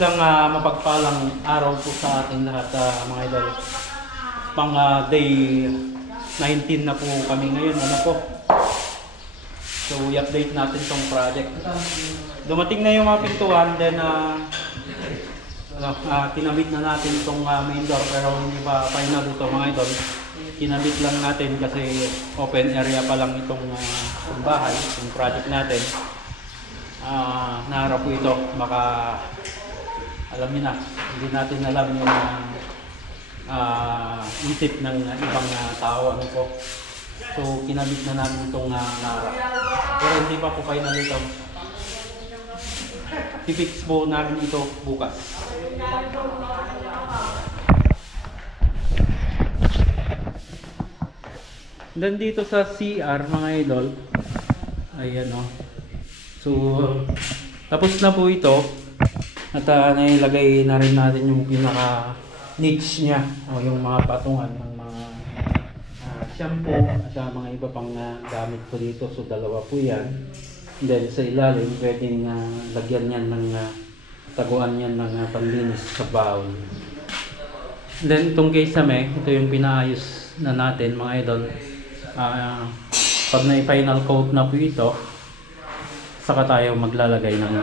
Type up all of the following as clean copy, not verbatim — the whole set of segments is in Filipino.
Isang mapagpalang araw po sa ating lahat, mga idol. Pang day 19 na po kami ngayon. Ano po? So i-update natin tong project. Dumating na yung mga pintuan, then kinabit na natin itong main door, pero hindi pa final ito, mga idol. Kinabit lang natin kasi open area pa lang itong bahay, itong project natin. Naharap po ito, baka alam niyo na, hindi natin alam yung isip ng ibang tao, ano po. So kinabit na natin itong naharap, pero hindi pa po final ito. I-fix po namin ito bukas. Then dito sa CR, mga idol, ayan o. So tapos na po ito. At nailagay na rin natin yung pinaka niche niya, o yung mga patungan ng mga shampoo at mga iba pang gamit po dito. So dalawa po yan. Then sa ilalim pwedeng lagyan yan ng taguan yan ng panlinis sa bowl. Then itong kisame, ito yung pinaayos na natin, mga idol. Pag na-final coat na po ito, saka tayo maglalagay ng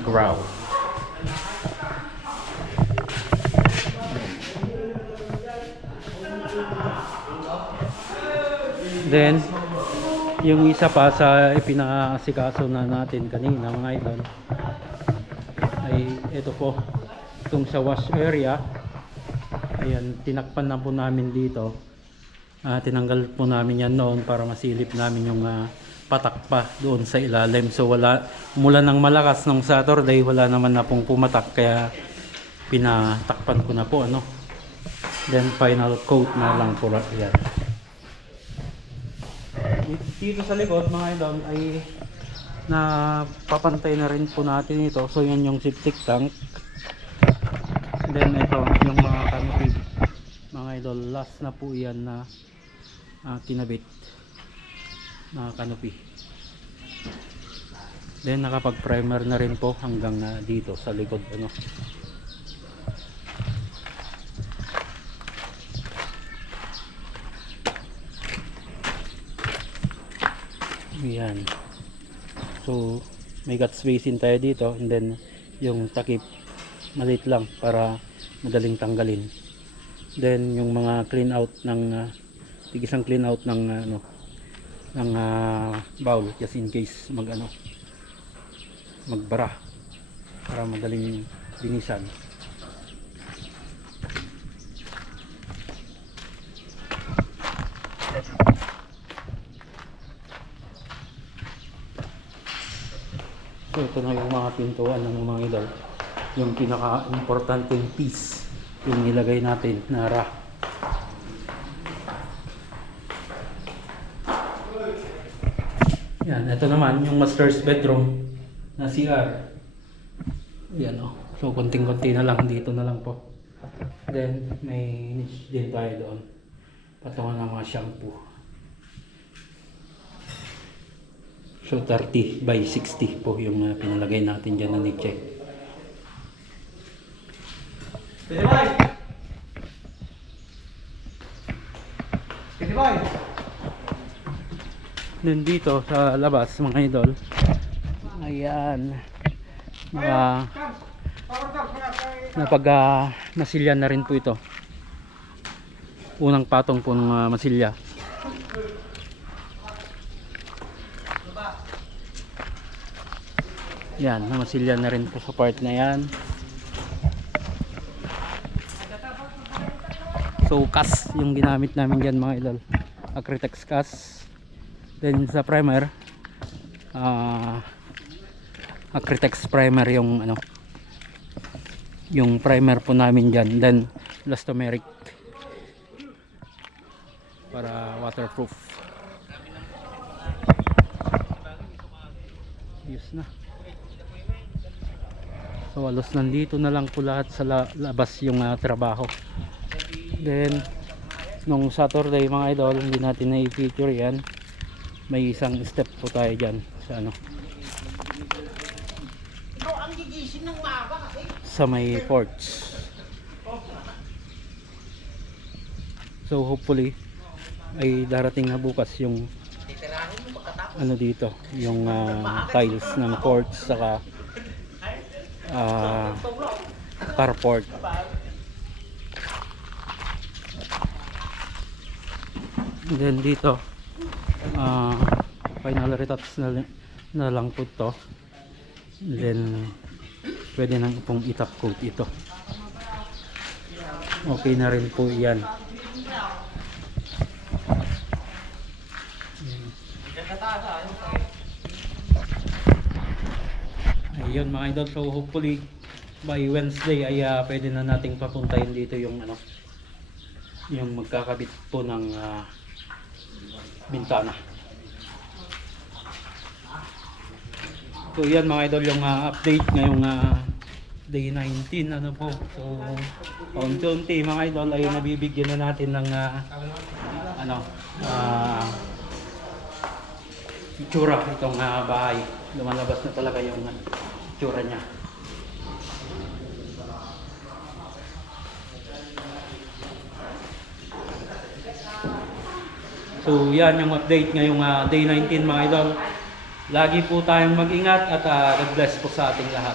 grout. Then yung isa pa sa ipinaasikaso na natin kanina, mga idol, ay ito po, itong sa wash area. Ayan, tinakpan na po namin dito. Tinanggal po namin yan noon para masilip namin yung patak pa doon sa ilalim. So wala, mula ng malakas nung Saturday, wala naman na pong pumatak, kaya pinatakpan ko na po, ano. Then final coat na lang po yan. Dito sa likod, mga idol, ay napapantay na rin po natin ito. So yan yung septic tank. Then ito yung mga canopy, mga idol. Last na po yan na kinabit na canopy. Then nakapag primer na rin po hanggang dito sa likod, ano. Yan. So may cut spacing tayo dito, and then yung takip maliit lang para madaling tanggalin. Then yung mga clean out ng isang clean out ng ng bowl, just in case magbara, para madaling binisan. So ito na yung mga pintuan ng mga idol, yung pinaka-importanteng piece yung nilagay natin na rack. Yan, ito naman yung master's bedroom na CR. Yan o. So konting-konti na lang, dito na lang po. Then may niche din tayo doon, patungan ng mga shampoo. So 30 by 60 po yung pinalagay natin dyan na niche. Pwede ba? Then dito sa labas, mga idol, ayan, masilya na rin po ito. Unang patong po ng masilya. Yan, namasilya na rin po sa part na yan. So cast yung ginamit namin dyan, mga idol, Acrytex cast. Then sa primer, Acrytex primer yung yung primer po namin dyan. Then elastomeric para waterproof. Yes na. So halos nandito na lang po lahat sa labas yung trabaho. Then nung Saturday, mga idol, hindi natin na-feature yan. May isang step po tayo dyan sa sa may ports. So hopefully ay darating na bukas yung ano dito, yung tiles ng ports saka carport. And then dito final retouch na lang po to. And then pwede nang pong itap coat ito. Okay na rin po yan. Ayun mga idol, so hopefully by Wednesday ay pwede na nating papuntahin dito yung ano, yung magkakabit po ng bintana. So yan mga idol yung update ngayong day 19 ano po. So unti-unti mga idol ay nabibigyan na natin ng itsura itong bahay. Lumalabas na talaga yung itsura niya. So yan yung update ngayong day 19 mga idol. Lagi po tayong mag-ingat at God bless po sa ating lahat.